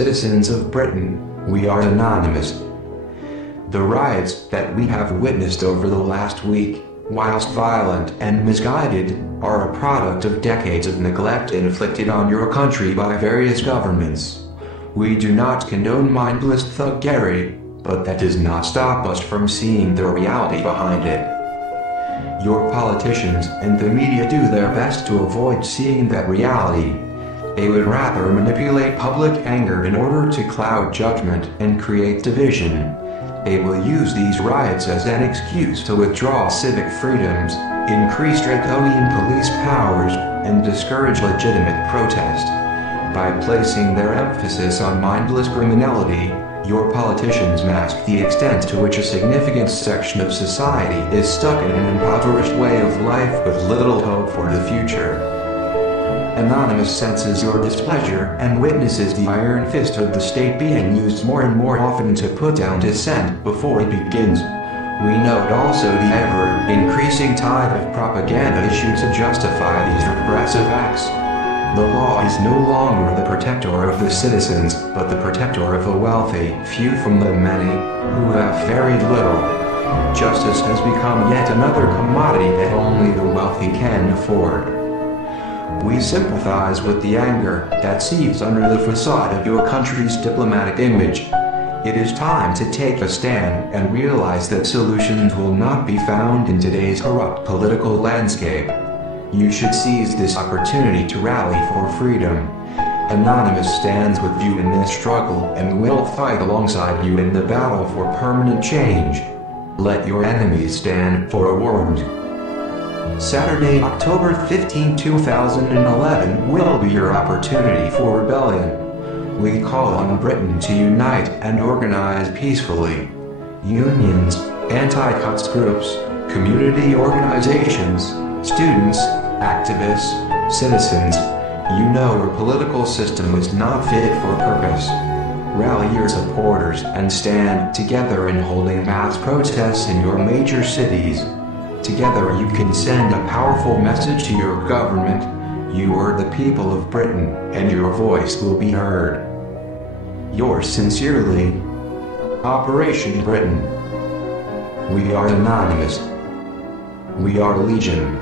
citizens of Britain, we are anonymous. The riots that we have witnessed over the last week, whilst violent and misguided, are a product of decades of neglect inflicted on your country by various governments. We do not condone mindless thuggery, but that does not stop us from seeing the reality behind it. Your politicians and the media do their best to avoid seeing that reality. They would rather manipulate public anger in order to cloud judgment and create division. They will use these riots as an excuse to withdraw civic freedoms, increase draconian police powers, and discourage legitimate protest. By placing their emphasis on mindless criminality, your politicians mask the extent to which a significant section of society is stuck in an impoverished way of life with little hope for the future. Anonymous senses your displeasure and witnesses the iron fist of the state being used more and more often to put down dissent before it begins. We note also the ever-increasing tide of propaganda issued to justify these repressive acts. The law is no longer the protector of the citizens, but the protector of the wealthy few from the many, who have very little. Justice has become yet another commodity that only the wealthy can afford. We sympathize with the anger that seethes under the facade of your country's diplomatic image. It is time to take a stand and realize that solutions will not be found in today's corrupt political landscape. You should seize this opportunity to rally for freedom. Anonymous stands with you in this struggle and will fight alongside you in the battle for permanent change. Let your enemies stand forewarned. Saturday, October 15, 2011 will be your opportunity for rebellion. We call on Britain to unite and organize peacefully. Unions, anti-cuts groups, community organizations, students, activists, citizens, you know our political system is not fit for purpose. Rally your supporters and stand together in holding mass protests in your major cities. Together you can send a powerful message to your government. You are the people of Britain, and your voice will be heard. Yours sincerely, Operation Britain. We are anonymous. We are legion.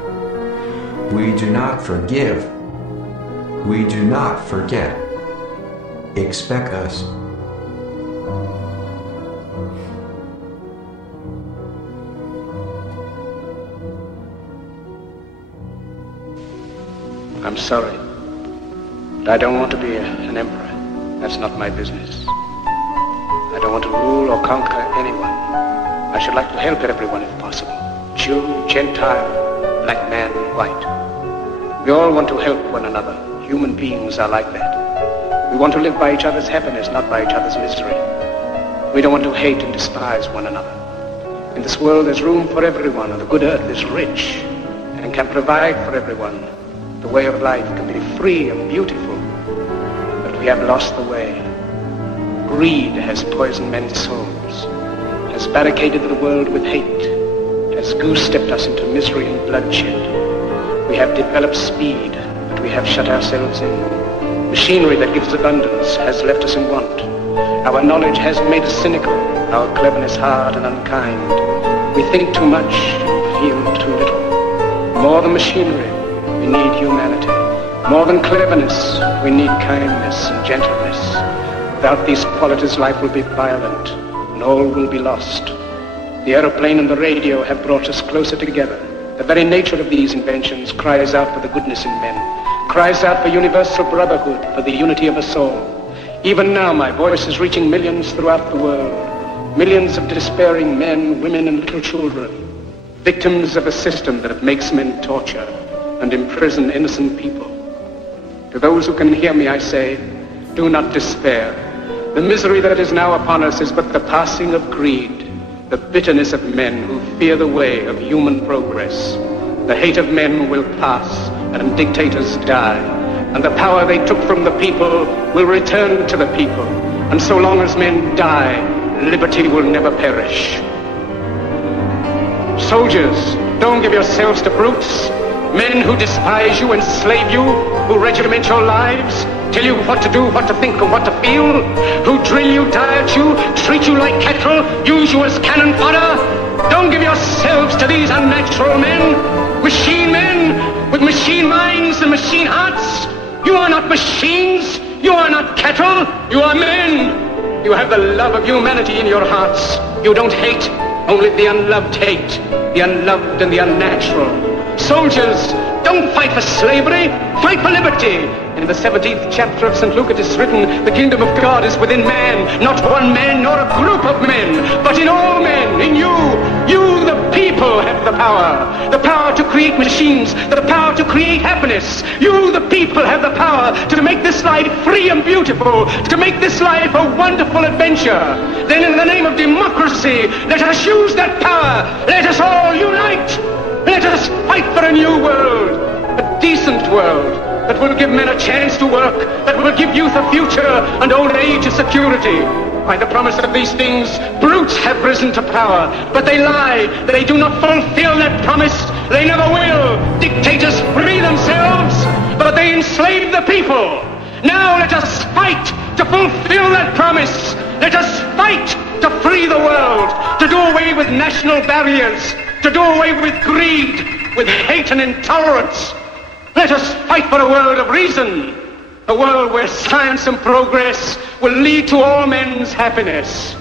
We do not forgive. We do not forget. Expect us. I'm sorry, but I don't want to be an emperor. That's not my business. I don't want to rule or conquer anyone. I should like to help everyone if possible. Jew, Gentile, black man, white. We all want to help one another. Human beings are like that. We want to live by each other's happiness, not by each other's misery. We don't want to hate and despise one another. In this world there's room for everyone, and the good earth is rich and can provide for everyone. The way of life can be free and beautiful, but we have lost the way. Greed has poisoned men's souls, has barricaded the world with hate, has goose-stepped us into misery and bloodshed. We have developed speed, but we have shut ourselves in. Machinery that gives abundance has left us in want. Our knowledge has made us cynical, our cleverness hard and unkind. We think too much, feel too little. More than machinery, we need humanity. More than cleverness, we need kindness and gentleness. Without these qualities, life will be violent, and all will be lost. The aeroplane and the radio have brought us closer together. The very nature of these inventions cries out for the goodness in men, cries out for universal brotherhood, for the unity of us all. Even now, my voice is reaching millions throughout the world. Millions of despairing men, women, and little children, victims of a system that makes men torture and imprison innocent people. To those who can hear me, I say, do not despair. The misery that is now upon us is but the passing of greed, the bitterness of men who fear the way of human progress. The hate of men will pass, and dictators die, and the power they took from the people will return to the people. And so long as men die, liberty will never perish. Soldiers, don't give yourselves to brutes. Men who despise you, enslave you, who regiment your lives, tell you what to do, what to think, and what to feel, who drill you, diet you, treat you like cattle, use you as cannon fodder. Don't give yourselves to these unnatural men with machine minds and machine hearts. You are not machines, you are not cattle, you are men. You have the love of humanity in your hearts. You don't hate, only the unloved hate, the unloved and the unnatural. Soldiers, don't fight for slavery, fight for liberty. In the 17th chapter of St. Luke it is written, the kingdom of God is within man, not one man nor a group of men, but in all men, in you. You, the people, have the power to create machines, the power to create happiness. You, the people, have the power to make this life free and beautiful, to make this life a wonderful adventure. Then in the name of democracy, let us use that power. Let us all unite. Let us fight for a new world, a decent world, that will give men a chance to work, that will give youth a future and old age a security. By the promise of these things, brutes have risen to power, but they lie. They do not fulfill that promise. They never will. Dictators free themselves, but they enslave the people. Now let us fight to fulfill that promise. Let us fight to free the world, to do away with national barriers, to do away with greed, with hate and intolerance. Let us fight for a world of reason, a world where science and progress will lead to all men's happiness.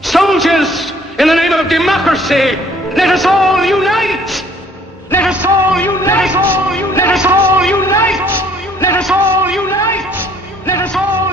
Soldiers, in the name of democracy, let us all unite! Let us all unite! Let us all unite! Let us all unite! Let us all